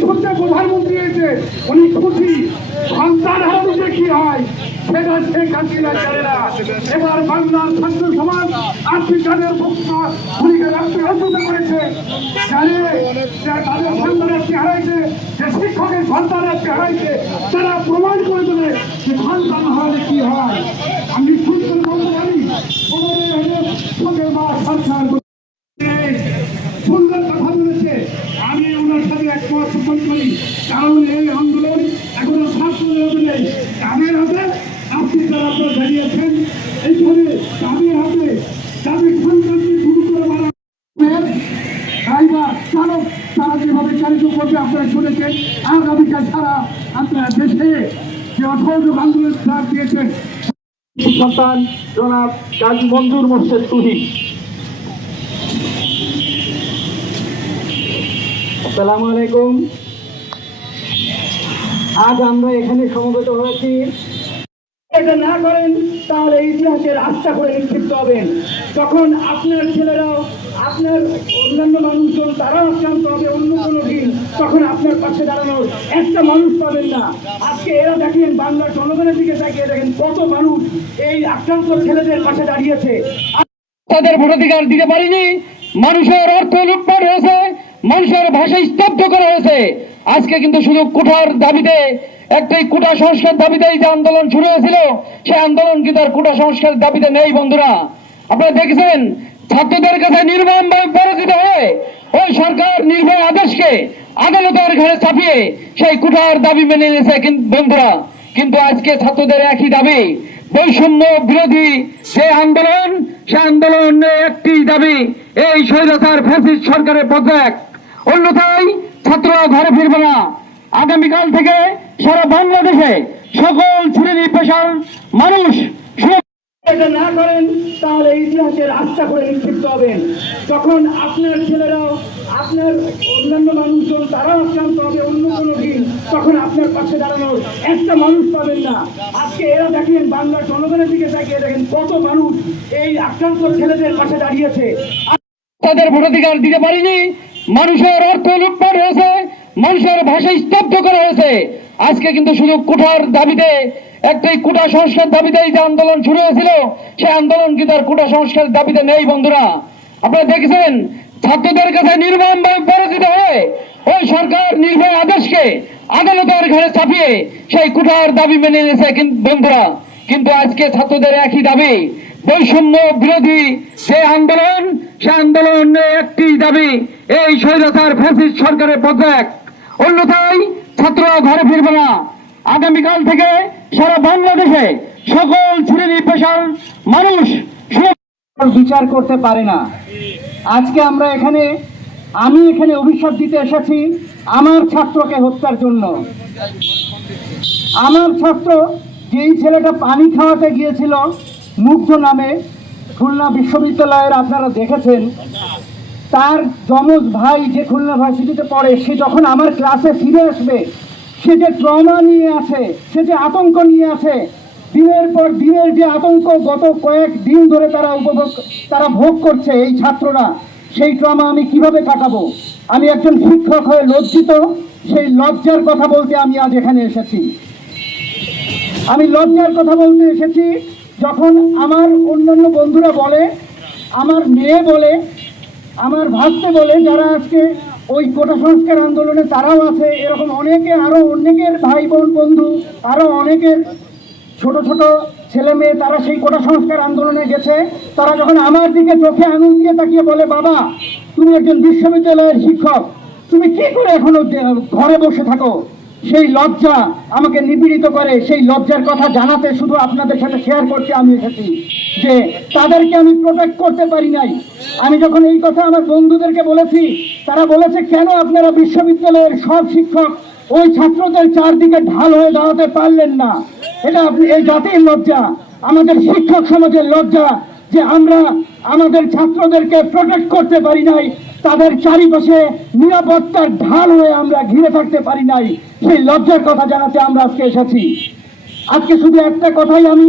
মুহূর্তে প্রধানমন্ত্রী হয়েছে উনি খুশি। সন্তান হারানোতে কি হয় সেটা শেখ হাসিনা জানে না। এবার বাংলার ছাত্র সমাজ আফ্রিকাদের মুক্ত ভূমিকা রাখতে অর্জিত করেছে। জানে তাদের সন্তান আজকে হারাইছে, যে শিক্ষকের সন্তান আজকে হারাইছে, তারা প্রমাণ করে দেবে যে সন্তান হারালে কি হয়। তাদের হাতে আপনি যারা আপনারা দাঁড়িয়েছেন এইখানে তাদের হাতে তাদের সন্তানকে শুরু করে মারা তারা আসসালামু আলাইকুম। আজ আমরা এখানে সমবেত হয়েছি। এটা না করেন, তাহলে ইতিহাসের আস্থা করে নিক্ষিপ্ত হবেন। তখন আপনার ছেলেরাও, আপনার অন্যান্য মানুষজন, তারাও আক্রান্ত হবে অন্য কোনো দিন। তখন আপনার পাশে দাঁড়ানোর একটা মানুষ পাবেন না। আজকে এরা দেখেন বাংলার জনগণের দিকে তাকিয়ে দেখেন, কত মানুষ এই আক্রান্ত ছেলেদের পাশে দাঁড়িয়েছে। তাদের ভোটাধিকার দিতে পারিনি। মানুষের অর্থ লুটপাট হয়েছে, মানুষের ভাষা স্তব্ধ করা হয়েছে। আজকে কিন্তু শুধু কোঠার দাবিতে একটাই কোটা সংস্কার দাবিতেই যে আন্দোলন শুরু হয়েছিল সেই আন্দোলন কিন্তু আর কোটা সংস্কার দাবিতে নেই, বন্ধুরা। আপনারা দেখেছেন, ছাত্রদের কাছে নির্মমভাবে পরাজিত হয়ে ওই সরকার নির্ভয় আদেশকে আদালতের ঘরে চাপিয়ে সেই কোঠার দাবি মেনে নিয়েছে বন্ধুরা। কিন্তু আজকে ছাত্রদের একই দাবি, বৈষম্য বিরোধী যে আন্দোলন, সে আন্দোলনের একটি দাবি, এই স্বৈরাচার ফ্যাসিস্ট সরকারের পদত্যাগ। অন্যথায় ছাত্ররা ঘরে ফিরবে না। আগামীকাল থেকে সারা বাংলাদেশে সকল শ্রেণি পেশার মানুষ না করেন, তাহলে করে নিক্ষিপ্ত হবেন। তখন আপনার ছেলেরাও, আপনার অন্যান্য মানুষজন, তারাও আক্রান্ত হবে, অন্য কোনো দিন। তখন আপনার পাশে দাঁড়ানোর একটা মানুষ পাবেন না। আজকে এরা দেখেন, বাংলার জনগণের দিকে তাকিয়ে দেখেন, কত মানুষ এই আক্রান্ত ছেলেদের পাশে দাঁড়িয়েছে। তাদের ভোটাধিকার দিতে পারিনি মানুষের অর্থ লুটপাট হয়েছে, মানুষের ভাষা স্তব্ধ করা হয়েছে। আজকে কিন্তু শুধু কোঠার দাবিতে একটাই কোটা সংস্কার দাবিতেই যে আন্দোলন শুরু হয়েছিল, সেই আন্দোলন কিন্তু আর কোটা সংস্কার দাবিতে নেই, বন্ধুরা। আপনারা দেখেছেন, ছাত্রদের কাছে নির্মমভাবে পরাজিত হয়ে, ওই সরকার নির্ভয় আদেশকে আদালতের ঘরে চাপিয়ে সেই কোঠার দাবি মেনে নিয়েছে বন্ধুরা। কিন্তু আজকে ছাত্রদের একই দাবি বৈষম্য বিরোধী যে আন্দোলন, সে আন্দোলনের একটি দাবি, এই স্বৈরাচার ফ্যাসিস্ট সরকারের পদত্যাগ অন্যথায় ছাত্ররা ঘরে ফিরবে না। আগামীকাল থেকে সারা বাংলাদেশে সকল শ্রেণি পেশার মানুষ বিচার করতে পারে না। আজকে আমরা এখানে, আমি এখানে অভিশাপ দিতে এসেছি আমার ছাত্রকে হত্যার জন্য। আমার ছাত্র যেই ছেলেটা পানি খাওয়াতে গিয়েছিল মুগ্ধ নামে খুলনা বিশ্ববিদ্যালয়ের আপনারা দেখেছেন, তার যমজ ভাই যে খুলনা ভার্সিটিতে পড়ে, সে যখন আমার ক্লাসে ফিরে আসবে, সে যে ট্রমা নিয়ে আছে, সে যে আতঙ্ক নিয়ে আছে, দিনের পর দিনের যে আতঙ্ক গত কয়েক দিন ধরে তারা উপভোগ, তারা ভোগ করছে এই ছাত্ররা, সেই ট্রমা আমি কীভাবে কাটাবো? আমি একজন শিক্ষক হয়ে লজ্জিত, সেই লজ্জার কথা বলতে আমি আজ এখানে এসেছি। আমি লজ্জার কথা বলতে এসেছি যখন আমার অন্যান্য বন্ধুরা বলে, আমার মেয়ে বলে, আমার ভাবতে বলে, যারা আজকে ওই কোটা সংস্কার আন্দোলনে তারাও আছে, এরকম অনেকে, আরও অনেকের ভাই বোন, বন্ধু, আরও অনেকের ছোট ছোট ছেলে মেয়ে, তারা সেই কোটা সংস্কার আন্দোলনে গেছে। তারা যখন আমার দিকে চোখে আঙুল দিয়ে তাকিয়ে বলে, বাবা, তুমি একজন বিশ্ববিদ্যালয়ের শিক্ষক, তুমি কি করে এখনও ঘরে বসে থাকো? সেই লজ্জা আমাকে নিপীড়িত করে, সেই লজ্জার কথা জানাতে শুধু আপনাদের সাথে শেয়ার করতে আমি এসেছি যে তাদেরকে আমি প্রোটেক্ট করতে পারি নাই। আমি যখন এই কথা আমার বন্ধুদেরকে বলেছি, তারা বলেছে, কেন আপনারা বিশ্ববিদ্যালয়ের সব শিক্ষক ওই ছাত্রদের চারদিকে ঢাল হয়ে দাঁড়াতে পারলেন না? এটা আপনি, এই জাতির লজ্জা, আমাদের শিক্ষক সমাজের লজ্জা যে আমরা আমাদের ছাত্রদেরকে প্রোটেক্ট করতে পারি নাই। তাদের চারিপাশে নিরাপত্তার ঢাল হয়ে আমরা ঘিরে থাকতে পারি নাই। সেই লজ্জার কথা জানাতে আমরা আজকে এসেছি। আজকে শুধু একটা কথাই আমি